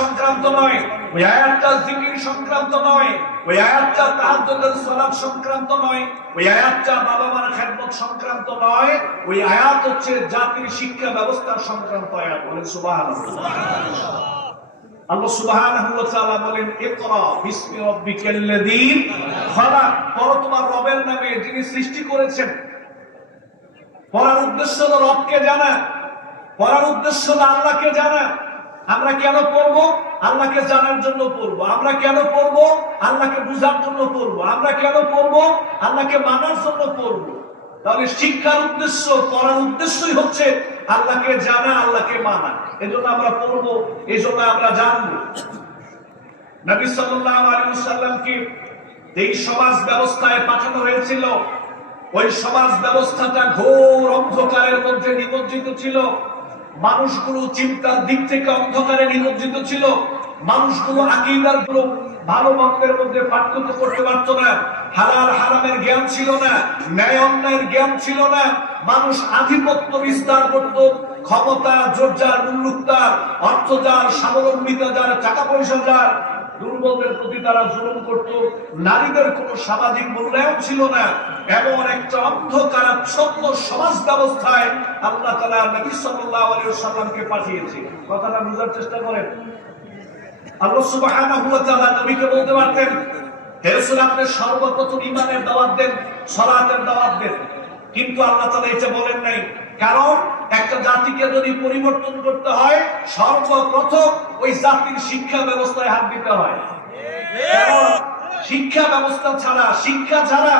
সংক্রান্ত নয়, ওই আয়াতটা জিকির সংক্রান্ত নয়, ওই আয়াতটা তাহাজ্জুদের সালাত সংক্রান্ত নয়, ওই আয়াতটা বাবা মার খেদমত সংক্রান্ত নয়, ওই আয়াত হচ্ছে জাতির শিক্ষা ব্যবস্থা সংক্রান্ত আয়াত। বলেন সুবহানাল্লাহ। আল্লাহ সুবহানাহু ওয়া তাআলা বলেন, ইকরা বিসমি রাব্বিকাল্লাযী খালাক। পড়ো তোমার রবের নামে যিনি সৃষ্টি করেছেন। পড়ার উদ্দেশ্য হলো রবকে জানা, পড়ার উদ্দেশ্য হলো আল্লাহকে জানা। আমরা কেন পড়ব? আল্লাহকে জানার জন্য পড়ব। আমরা কেন পড়ব? আল্লাহকে বুঝার জন্য পড়ব। আমরা কেন পড়ব? আল্লাহকে মানার জন্য পড়ব। তাহলে শিক্ষার উদ্দেশ্য, পড়ার উদ্দেশ্যই হচ্ছে আল্লাহকে জানা, আল্লাহকে মানা। এজন্য আমরা পড়ব, এজন্য আমরা জানব। নবী সাল্লাল্লাহু আলাইহি ওয়াসাল্লামকে এই সমাজ ব্যবস্থায় পাঠানো হয়েছিল? ওই সমাজ ব্যবস্থাটা ঘোর অন্ধকারের মধ্যে নিমজ্জিত ছিল? মানুষগুলো চিন্তার দিক থেকে অন্ধকারে নিমজ্জিত ছিল। মানুষগুলো আকিদারগুলো ভালো মন্দের মধ্যে পার্থক্য করতে পারত না। হালাল হারামের জ্ঞান ছিল না। ন্যায় অন্যায়ের জ্ঞান ছিল না। মানুষ আধিপত্য বিস্তার করত। ক্ষমতা, জোরজার মুল্লুকতার অর্থ যার স্বাবলম্বিতা যার, টাকা পয়সা যার দুর্বলদের প্রতি তারা জুলুম করত। নারীদের কোনো সামাজিক মূল্যায়ন ছিল না। এমন একটা অন্ধকারাচ্ছন্ন সমাজ ব্যবস্থায় আল্লাহ তালা নবী সাল্লাল্লাহু আলাইহি ওয়াসাল্লামকে পাঠিয়েছে। কথাটা বোঝার চেষ্টা করেন। আল্লাহ তাআলা নবীকে বলতে পারতেন, হে রাসূল, আপনি সর্বপ্রথম ঈমানের দাওয়াত দেন, সালাতের দাওয়াত দেন। কিন্তু আল্লাহ তাআলা এটা বলেন নাই। কারণ একটা জাতিকে যদি পরিবর্তন করতে হয়, সর্বপ্রথম ওই জাতির শিক্ষা ব্যবস্থায় হাত দিতে হয়। শিক্ষা ব্যবস্থা ছাড়া, শিক্ষা ছাড়া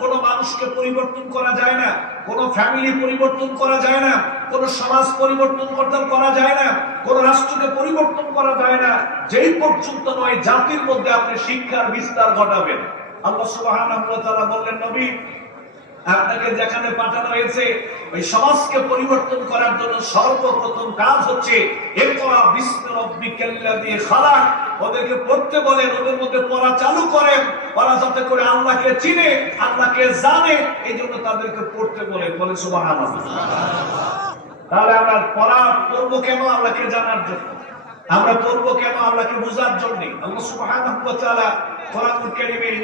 কোন মানুষকে পরিবর্তন করা যায় না, কোন ফ্যামিলি পরিবর্তন করা যায় না, কোন সমাজ পরিবর্তন করতে করা যায় না, কোন রাষ্ট্রকে পরিবর্তন করা যায় না। যেই পর্যন্ত নয়, জাতির মধ্যে আপনি শিক্ষার বিস্তার ঘটাবেন। আল্লাহ তাআলা বললেন, নবী আপনাকে যেখানে পাঠানো হয়েছে, ওই সমাজকে পরিবর্তন করার জন্য সর্বপ্রথম কাজ হচ্ছে একরা রব্বিকাল্লাযী খালাক, ওদেরকে পড়তে বলেন, ওদের মধ্যে পড়া চালু করেন, ওরা যাতে করে আল্লাহকে চিনে, আল্লাহকে জানে এই জন্য তাদেরকে পড়তে বলেন। বলে সুবহানাল্লাহ। তাহলে আমরা পড়া পড়ব কেন আল্লাহকে জানার জন্য? আমরা পড়ব কেন আল্লাহকে বোঝার জন্য? আল্লাহ সুবহানাহু ওয়া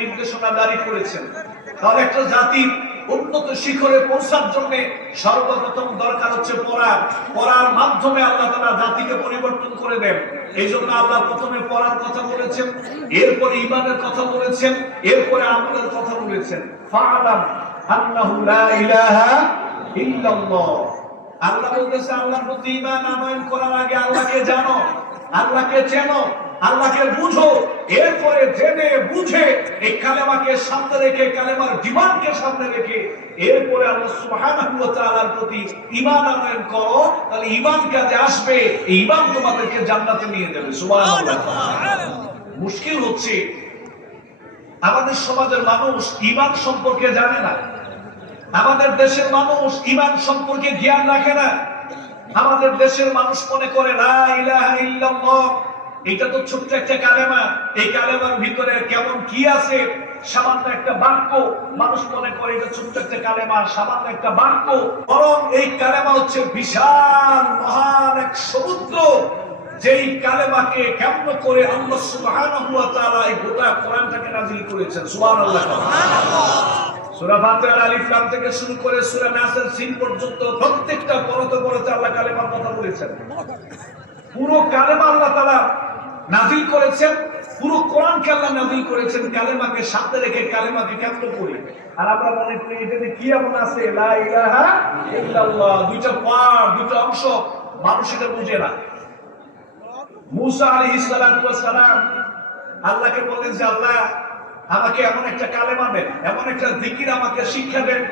নির্দেশনা জারি করেছেন। তাহলে একটা জাতির উন্নত শিখরে পৌঁছার জন্য সর্বপ্রথম দরকার হচ্ছে পড়া পড়ার মাধ্যমে আল্লাহ তাআলা জাতিকে পরিবর্তন করে দেন। এই জন্য আল্লাহ প্রথমে পড়ার কথা বলেছেন, এরপরে ইমানের কথা বলেছেন, এরপরে আমলের কথা বলেছেন। আল্লাহ বলতেছে, আল্লাহর প্রতি ঈমান আনয়ন করার আগে আল্লাহকে জানো আল্লাহকে চেনো, আল্লাহকে বুঝো, এরপরে জেনে বুঝে এই কালেমাকে সামনে রেখে, কালেমার জীবনকে সামনে রেখে, এরপরে আল্লাহ সুবহানাহু প্রতি ঈমান আনয়ন করো, তাহলে ঈমান কাজে আসবে, এই তোমাদেরকে জান্নাতে নিয়ে যাবে মুশকিল হচ্ছে, আমাদের সমাজের মানুষ ঈমান সম্পর্কে জানে না, আমাদের দেশের মানুষ ঈমান সম্পর্কে জ্ঞান রাখে না। আমাদের দেশের মানুষ মনে করে ইল্লাল্লাহ। এটা তো ছোট্ট একটা কালেমা। এই কালেমার ভিতরে কেমন কি আছে? সামান্য একটা বাক্য। মানুষ মনে করে এটা ছোট্ট একটা কালেমা, সামান্য একটা বাক্য। বরং এই কালেমা হচ্ছে বিশাল, মহান এক সমুদ্র, যেই কালেমাকে কেমন করে আল্লাহ তাআলা এই গোটা কোরআনটাকে নাযিল করেছেন। সুবহানাল্লাহ। সূরা ফাতিহার আলিফ লাম থেকে শুরু করে সূরা নাসের সিন পর্যন্ত প্রত্যেকটা পরতে পরতে আল্লাহ কালেমার কথা বলেছেন। পুরো কালেমা আল্লাহ তাআলা নাযিল করেছেন, পুরো কোরআনকে আল্লাহ নাযিল করেছেন, কালেমাকে সাথে রেখে কালেমাকে কেমন করি। আর আমরা মনে করি এটাতে কি এমন আছে? লা ইলাহা দুইটা পার দুইটা অংশ মানুষ এটা বুঝে না। মুসা আলাইহিস সালাম আল্লাহকে বললেন যে, আল্লাহ আমাকে এমন একটা কালেমা দেন এমন একটা জিকির আমাকে শিক্ষা দেন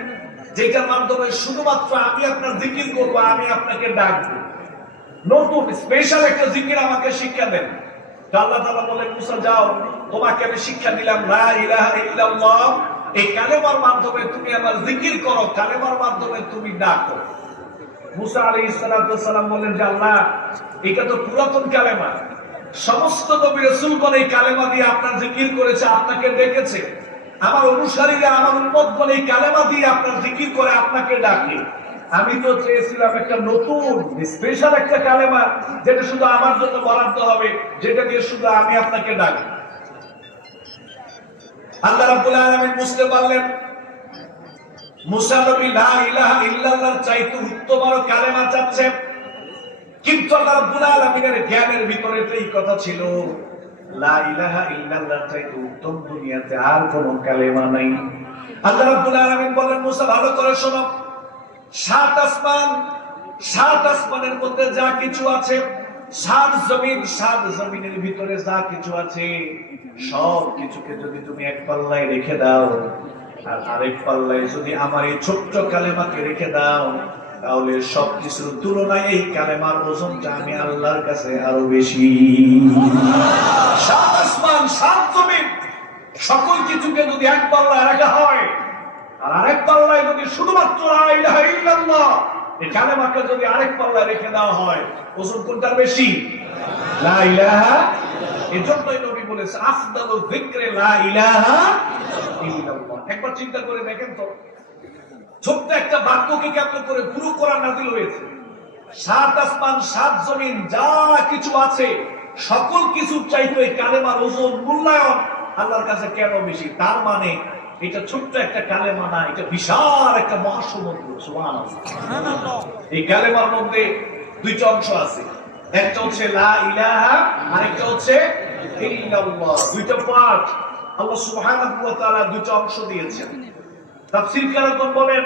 যেটার মাধ্যমে শুধুমাত্র আমি আপনার জিকির করব, আমি আপনাকে ডাকবো। নতুন স্পেশাল একটা জিকির আমাকে শিক্ষা দেন আল্লাহ বলেন মুসা, যাও, তোমাকে আমি শিক্ষা দিলাম, লা ইলাহা ইল্লাল্লাহ। এই কালেমার মাধ্যমে তুমি আমার জিকির করো, কালেমার মাধ্যমে তুমি ডাকো। মুসা আলাইহিস সালাম বললেন যে, আল্লাহ, এটা তো পুরাতন কালেমা। সমস্ত নবী রাসূলগণ এই কালেমা দিয়ে আপনার জিকির করেছে, আপনাকে ডেকেছে। আমার অনুসারীরা, আমার উম্মতগণ এই কালেমা দিয়ে আপনার জিকির করে আপনাকে ডাকে। আমি তো চেয়েছিলাম একটা নতুন স্পেশাল একটা কালেমা, যেটা শুধু আমার জন্য বরাদ্দ হবে, যেটা দিয়ে শুধু আমি আপনাকে ডাকি। আল্লাহ রাব্বুল আলামিন বুঝতে পারলেন, মুসা নবী লা ইলাহা ইল্লাল্লাহর চাইতে উত্তম আরও কালেমা চাচ্ছে। কিন্তু আল্লাহ রাব্বুল আলামিনের জ্ঞানের ভিতরে তো এই কথা ছিল, লা ইলাহা ইল্লাল্লাহর চাইতে উত্তম দুনিয়াতে আর কোনো কালেমা নাই। আল্লাহ রাব্বুল আলামিন বলেন, মুসা, ভালো করে শোনো। সাত আসমান, সাত আসমানের মধ্যে যা কিছু আছে, সাত জমিন, সাত জমিনের ভিতরে যা কিছু আছে, সব কিছুকে যদি তুমি এক পাল্লায় রেখে দাও, আর আরেক পাল্লায় যদি আমার এই ছোট্ট কালেমাকে রেখে দাও তাহলে সব কিছুর তুলনায় এই কালেমার ওজনটা আমি আল্লাহর কাছে আরও বেশি। সকল কিছুকে যদি এক পাল্লায় রাখা হয়, আর আরেক পাল্লায় যদি শুধুমাত্র কালেমাকে যদি আরেক পাল্লায় রেখে দেওয়া হয়, ওজন কোনটা বেশি? একবার চিন্তা করে দেখেন তো। ছোট্ট একটা বাক্যকে কেন্দ্র করে পুরো কোরআন নাজিল হয়েছে সাত আসমান সাত জমিন যা কিছু আছে সকল কিছুর চাইতে এই কালেমার ওজন মূল্যায়ন আল্লাহর কাছে কেন বেশি? তার মানে এটা ছোট্ট একটা কালেমা না এটা বিশাল একটা মহাসমুদ্র সুবহানাল্লাহ। এই কালেমার মধ্যে দুইটা অংশ আছে। একটা হচ্ছে লা ইলাহা আরেকটা হচ্ছে ইল্লাল্লাহ। দুইটা পার্ট আল্লাহ সুবহানাহু ওয়া তাআলা দুইটা অংশ দিয়েছেন। তাফসীর কারকগণ বলেন,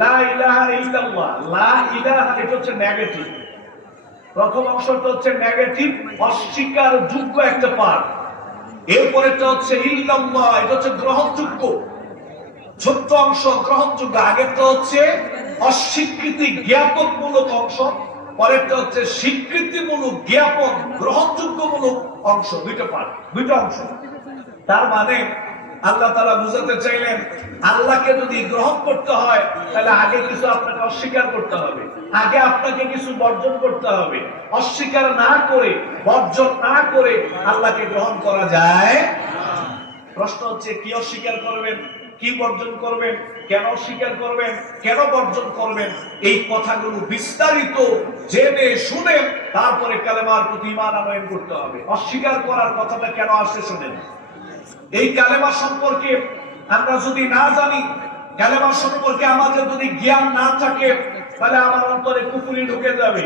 লা ইলাহা ইল্লাল্লাহ। লা ইলাহা এটা হচ্ছে নেগেটিভ প্রথম অংশটা হচ্ছে নেগেটিভ অস্বীকার যোগ্য একটা পার্ট এরপরেটা হচ্ছে ইল্লাল্লাহ, এটা হচ্ছে গ্রহণযোগ্য। ছোট্ট অংশ, গ্রহণযোগ্য। আগেরটা হচ্ছে অস্বীকৃতি জ্ঞাপক মূলক অংশ। পরেরটা হচ্ছে স্বীকৃতিমূলক জ্ঞাপন গ্রহণযোগ্য মূলক অংশ। দুইটা পার্ট দুইটা অংশ। তার মানে আল্লাহ তারা বুঝাতে চাইলেন, আল্লাহকে যদি গ্রহণ করতে হয়, তাহলে আগে কিছু আপনাকে অস্বীকার করতে হবে। আগে আপনাকে কিছু বর্জন করতে হবে। অস্বীকার না করে, বর্জন না করে আল্লাহকে গ্রহণ করা যায় প্রশ্ন হচ্ছে, কি অস্বীকার করবেন? কি বর্জন করবেন? কেন অস্বীকার করবেন? কেন বর্জন করবেন? এই কথাগুলো বিস্তারিত জেনে শুনে তারপরে কালেমার প্রতি ইমান আনয়ন করতে হবে। অস্বীকার করার কথাটা কেন আসে শুনেন? এই কালেমা সম্পর্কে আমরা যদি না জানি কালেমা সম্পর্কে আমাদের যদি জ্ঞান না থাকে, তাহলে আমার অন্তরে কুকুরি ঢুকে যাবে,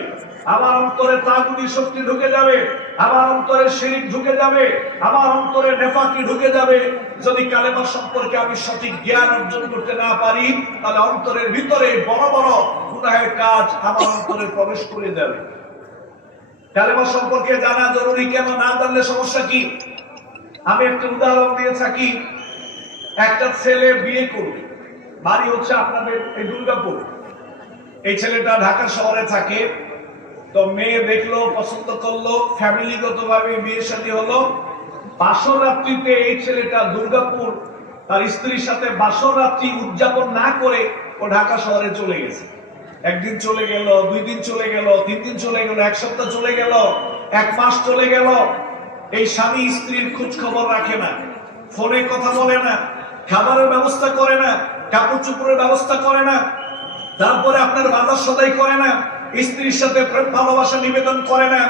আমার অন্তরে তাগুনি শক্তি ঢুকে যাবে, আমার অন্তরে শিরিক ঢুকে যাবে, আমার অন্তরে নেফাকি ঢুকে যাবে। যদি কালেমা সম্পর্কে আমি সঠিক জ্ঞান অর্জন করতে না পারি, তাহলে অন্তরের ভিতরে বড় বড় গুনাহের কাজ আমার অন্তরে প্রবেশ করে যাবে। কালেমা সম্পর্কে জানা জরুরি কেন না জানলে সমস্যা কি? আমি একটা উদাহরণ দিয়ে থাকি। একটা ছেলে বিয়ে করবে। বাড়ি হচ্ছে আপনাদের এই দুর্গাপুর। এই ছেলেটা ঢাকা শহরে থাকে। তো মেয়ে দেখল, পছন্দ করল ফ্যামিলিগত ভাবে বিয়ে শাদী হলো। বাসর রাত্রিতে এই ছেলেটা দুর্গাপুর, তার স্ত্রীর সাথে বাসর রাত্রি উদযাপন না করে ও ঢাকা শহরে চলে গেছে। একদিন চলে গেল, দুই দিন চলে গেল, তিন দিন চলে গেল, এক সপ্তাহ চলে গেল, এক মাস চলে গেল। এই স্বামী স্ত্রীর খোঁজ খবর রাখে না। ফোনে কথা বলে না, খাবারের ব্যবস্থা করে না, কাপড় চোপড়ের ব্যবস্থা করে না। তারপরে আপনার বাজার সদাই করে না, স্ত্রীর সাথে প্রেম, ভালোবাসা নিবেদন করে না,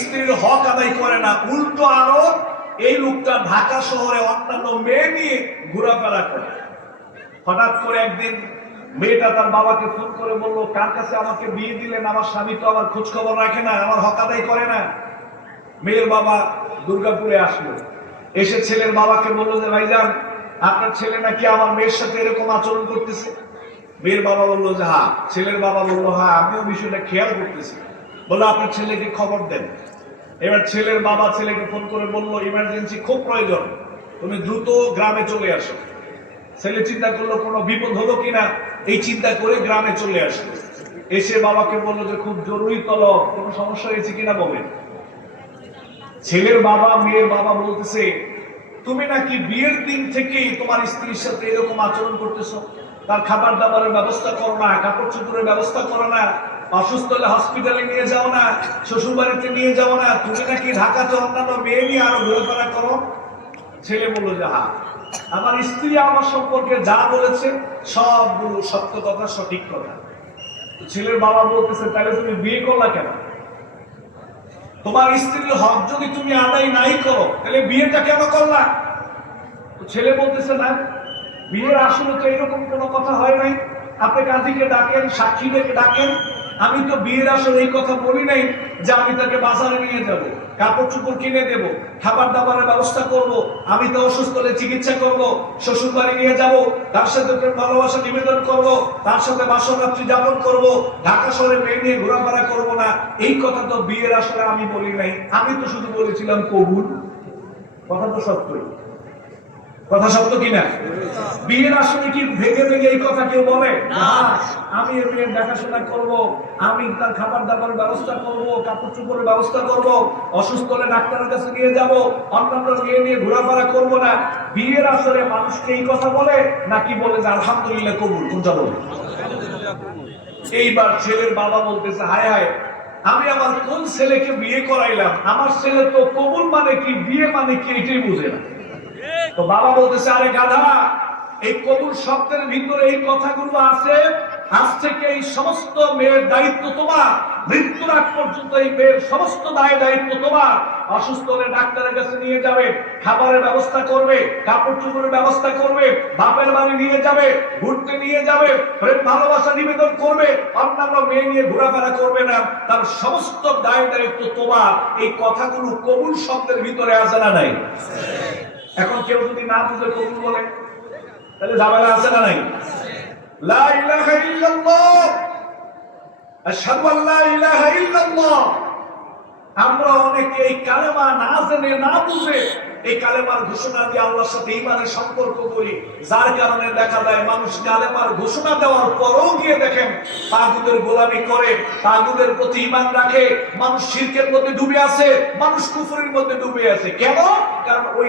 স্ত্রীর হক আদায় করে না। উল্টো আরও এই লোকটা ঢাকা শহরে অন্যান্য মেয়ে নিয়ে ঘোরাফেরা করে। হঠাৎ করে একদিন মেয়েটা তার বাবাকে ফোন করে বলল, কার কাছে আমাকে বিয়ে দিলেন? আমার স্বামী তো আমার খোঁজ খবর রাখে না, আমার হক আদায় করে না। মেয়ের বাবা দুর্গাপুরে আসলো। এসে ছেলের বাবাকে বলল যে, ভাইজান, আপনার ছেলে নাকি আমার মেয়ের সাথে এরকম আচরণ করতেছে? মেয়ের বাবা বলল যে হ্যাঁ। ছেলের বাবা বলল হ্যাঁ আমিও বিষয়টা খেয়াল করতেছি। বলল, আপনার ছেলেকে খবর দেন। এবার ছেলের বাবা ছেলেকে ফোন করে বলল, ইমার্জেন্সি খুব প্রয়োজন। তুমি দ্রুত গ্রামে চলে আসো। ছেলে চিন্তা করল, কোনো বিপদ হলো কিনা এই চিন্তা করে গ্রামে চলে আসলো। এসে বাবাকে বলল যে, খুব জরুরি তলব। কোনো সমস্যা হয়েছে কিনা বলেন? ছেলের বাবা, মেয়ের বাবা বলতেছে, তুমি নাকি বিয়ের দিন থেকেই তোমার স্ত্রীর সাথে এরকম আচরণ করতেছো? তার খাবার দাবারের ব্যবস্থা করো না, কাপড় চোপড়ের ব্যবস্থা করো না অসুস্থলে হসপিটালে নিয়ে যাও না শ্বশুর বাড়িতে নিয়ে যাও না, তুমি নাকি ঢাকাতে অন্যান্য মেয়ে নিয়ে আরও ঘোরাফেরা করো? ছেলে বলল যে, হা, আমার স্ত্রী আমার সম্পর্কে যা বলেছে, সবগুলো সত্য কথা সঠিক কথা। ছেলের বাবা বলতেছে, তাহলে তুমি বিয়ে করলা কেন? তোমার স্ত্রীর হক যদি তুমি আদায় নাই করো, তাহলে বিয়েটা কেন করলা? ছেলে বলতেছে, না, বিয়ের আসলে তো এরকম কোনো কথা হয় নাই। আপনি কাজীকে ডাকেন, সাক্ষীদেরকে ডাকেন। আমি তো বিয়ের আসলে এই কথা বলি নাই যে আমি তাকে বাজারে নিয়ে যাব। কাপড় চুপড় কিনে দেব খাবার দাবারের ব্যবস্থা করব, আমি তো অসুস্থ হলে চিকিৎসা করব শ্বশুর বাড়ি নিয়ে যাব, তার সাথে ভালোবাসা নিবেদন করব, তার সাথে বাসরাত্রি যাপন করব, ঢাকা শহরে মেয়ে নিয়ে ঘোরাফেরা করব না, এই কথা তো বিয়ের আসলে আমি বলি নাই, আমি তো শুধু বলেছিলাম কবুল। কথা তো সত্যই। কথা সত্য কিনা? বিয়ের আসলে কি ভেঙে ভেঙে এই কথা কেউ বলে? আমি এর মেয়ের দেখাশোনা করব আমি তার খাবার দাবার ব্যবস্থা করব কাপড় চোপড়ের ব্যবস্থা করব অসুস্থ হলে ডাক্তারের কাছে নিয়ে যাব অন্যান্য মেয়ে নিয়ে ঘোরাফেরা করব না। বিয়ের আসলে মানুষকে এই কথা বলে নাকি বলে যে আলহামদুলিল্লাহ কবুল? কোনটা বলে? এইবার ছেলের বাবা বলতেছে হায় হায় আমি আমার কোন ছেলেকে বিয়ে করাইলাম? আমার ছেলে তো কবুল মানে কি বিয়ে মানে কি এটাই বুঝে না। তো বাবা বলতেছে, আরে গাধা, এই কবুল শব্দের ভিতরে এই কথাগুলো আছে। আজ থেকে এই সমস্ত মেয়ের দায়িত্ব তোমার। মৃত্যুর আগ পর্যন্ত এই মেয়ের সমস্ত দায় দায়িত্ব তোমার। অসুস্থ হলে ডাক্তারের কাছে নিয়ে যাবে, খাবারের ব্যবস্থা করবে, কাপড় চোপড়ের ব্যবস্থা করবে, বাপের বাড়ি নিয়ে যাবে, ঘুরতে নিয়ে যাবে, প্রেম, ভালোবাসা নিবেদন করবে। অন্যান্য মেয়ে নিয়ে ঘোরাফেরা করবে না। তার সমস্ত দায় দায়িত্ব তোমার। এই কথাগুলো কবুল শব্দের ভিতরে আছে না নাই? এখন কেউ যদি না বুঝে কবুল বলে, তাহলে ঝামেলা আছে না নাই? মানুষ দেওয়ার পরও গিয়ে দেখেন গোলামি করে, তাগুদের প্রতি ইমান রাখে, মানুষ শিল্পের মধ্যে ডুবে আছে, মানুষ কুফরের মধ্যে ডুবে আছে। কেন? কারণ ওই